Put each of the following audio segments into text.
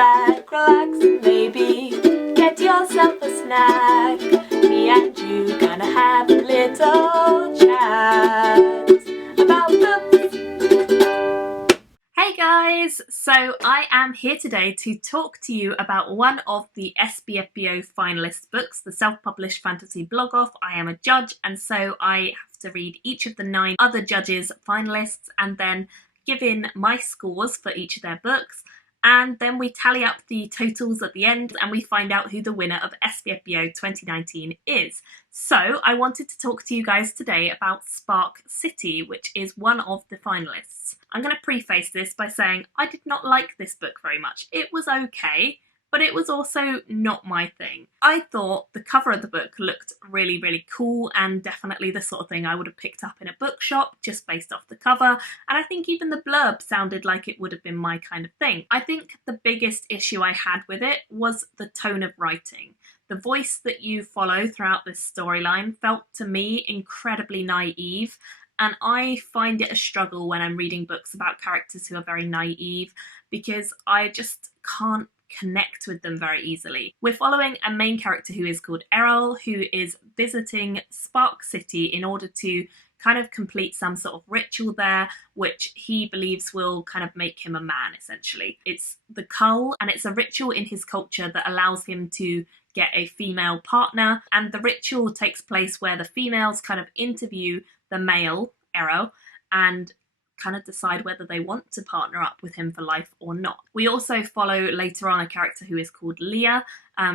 back, relax, and maybe get yourself a snack. Me and you gonna have a little chat about books. Hey guys! So I am here today to talk to you about one of the SPFBO finalist books, the self-published fantasy blog off. I am a judge, and so I have to read each of the 9 other judges' finalists and then give in my scores for each of their books, and then we tally up the totals at the end and we find out who the winner of SPFBO 2019 is. So I wanted to talk to you guys today about Spark City, which is one of the finalists. I'm going to preface this by saying I did not like this book very much. It was okay, but it was also not my thing. I thought the cover of the book looked really, really cool and definitely the sort of thing I would have picked up in a bookshop just based off the cover, and I think even the blurb sounded like it would have been my kind of thing. I think the biggest issue I had with it was the tone of writing. The voice that you follow throughout this storyline felt to me incredibly naive, and I find it a struggle when I'm reading books about characters who are very naive because I just can't connect with them very easily. We're following a main character who is called Errol, who is visiting Spark City in order to kind of complete some sort of ritual there, which he believes will kind of make him a man, essentially. It's the cull, and it's a ritual in his culture that allows him to get a female partner, and the ritual takes place where the females kind of interview the male, Errol, and kind of decide whether they want to partner up with him for life or not. We also follow later on a character who is called Leah.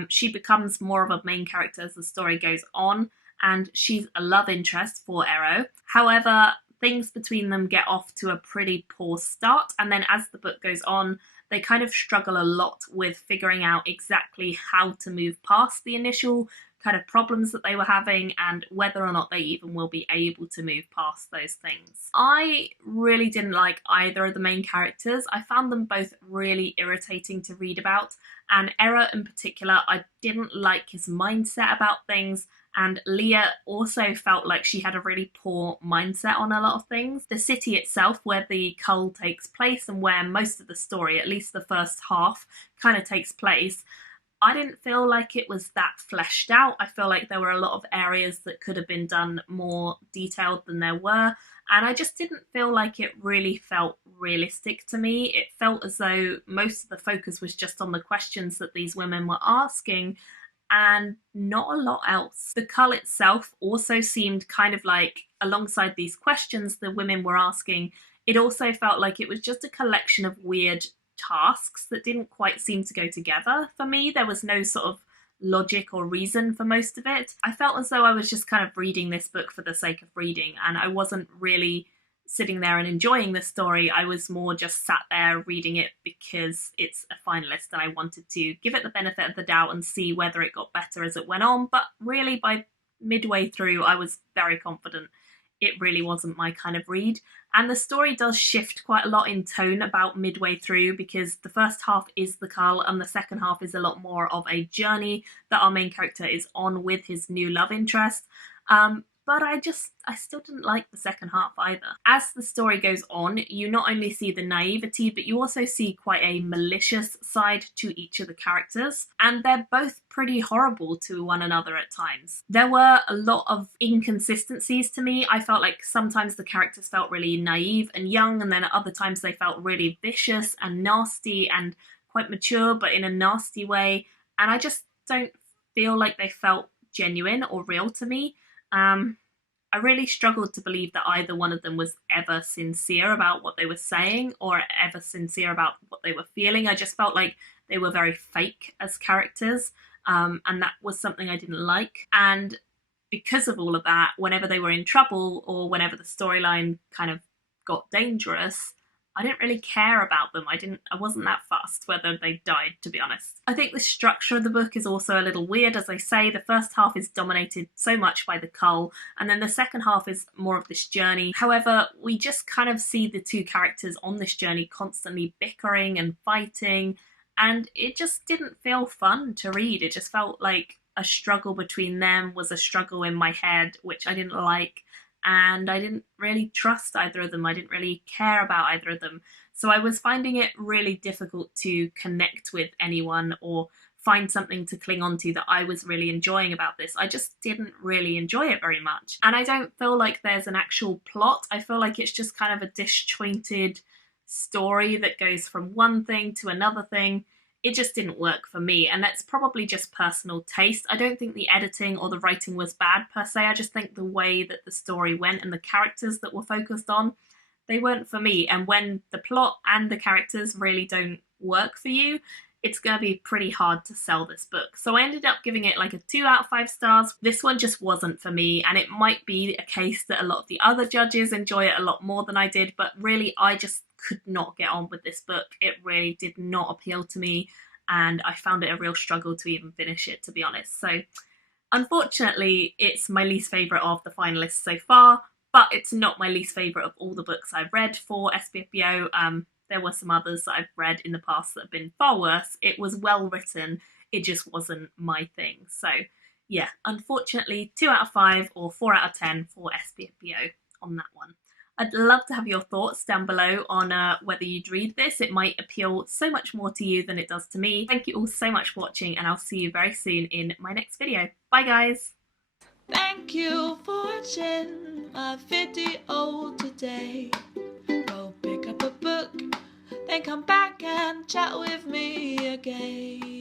She becomes more of a main character as the story goes on, and she's a love interest for Errol. However, things between them get off to a pretty poor start, and then as the book goes on, they kind of struggle a lot with figuring out exactly how to move past the initial kind of problems that they were having and whether or not they even will be able to move past those things. I really didn't like either of the main characters. I found them both really irritating to read about, and Errol in particular, I didn't like his mindset about things, and Leah also felt like she had a really poor mindset on a lot of things. The city itself, where the cull takes place and where most of the story, at least the first half, kind of takes place, I didn't feel like it was that fleshed out. I feel like there were a lot of areas that could have been done more detailed than there were, and I just didn't feel like it really felt realistic to me. It felt as though most of the focus was just on the questions that these women were asking and not a lot else. The cull itself also seemed kind of like, alongside these questions the women were asking, it also felt like it was just a collection of weird tasks that didn't quite seem to go together for me. There was no sort of logic or reason for most of it. I felt as though I was just kind of reading this book for the sake of reading, and I wasn't really sitting there and enjoying the story. I was more just sat there reading it because it's a finalist and I wanted to give it the benefit of the doubt and see whether it got better as it went on, but really by midway through I was very confident it really wasn't my kind of read. And the story does shift quite a lot in tone about midway through, because the first half is the cull and the second half is a lot more of a journey that our main character is on with his new love interest. But I still didn't like the second half either. As the story goes on, you not only see the naivety, but you also see quite a malicious side to each of the characters, and they're both pretty horrible to one another at times. There were a lot of inconsistencies to me. I felt like sometimes the characters felt really naive and young, and then at other times they felt really vicious and nasty and quite mature, but in a nasty way, and I just don't feel like they felt genuine or real to me. I really struggled to believe that either one of them was ever sincere about what they were saying or ever sincere about what they were feeling. I just felt like they were very fake as characters, and that was something I didn't like. And because of all of that, whenever they were in trouble or whenever the storyline kind of got dangerous, I didn't really care about them. I wasn't that fussed whether they died, to be honest. I think the structure of the book is also a little weird. As I say, the first half is dominated so much by the cull, and then the second half is more of this journey. However, we just kind of see the two characters on this journey constantly bickering and fighting, and it just didn't feel fun to read. It just felt like a struggle between them was a struggle in my head, which I didn't like. And I didn't really trust either of them. I didn't really care about either of them. So I was finding it really difficult to connect with anyone or find something to cling on to that I was really enjoying about this. I just didn't really enjoy it very much. And I don't feel like there's an actual plot. I feel like it's just kind of a disjointed story that goes from one thing to another thing. It just didn't work for me, and that's probably just personal taste. I don't think the editing or the writing was bad per se. I just think the way that the story went and the characters that were focused on, they weren't for me. And when the plot and the characters really don't work for you, it's going to be pretty hard to sell this book. So I ended up giving it like a 2 out of 5 stars. This one just wasn't for me, and it might be a case that a lot of the other judges enjoy it a lot more than I did, but really I just could not get on with this book. It really did not appeal to me, and I found it a real struggle to even finish it, to be honest. So unfortunately, it's my least favourite of the finalists so far, but it's not my least favourite of all the books I've read for SPFBO. There were some others that I've read in the past that have been far worse. It was well written, it just wasn't my thing. So yeah, unfortunately 2 out of 5 or 4 out of 10 for SPFBO on that one. I'd love to have your thoughts down below on whether you'd read this. It might appeal so much more to you than it does to me. Thank you all so much for watching, and I'll see you very soon in my next video. Bye guys! Thank you for watching my video today. Go pick up a book, then come back and chat with me again.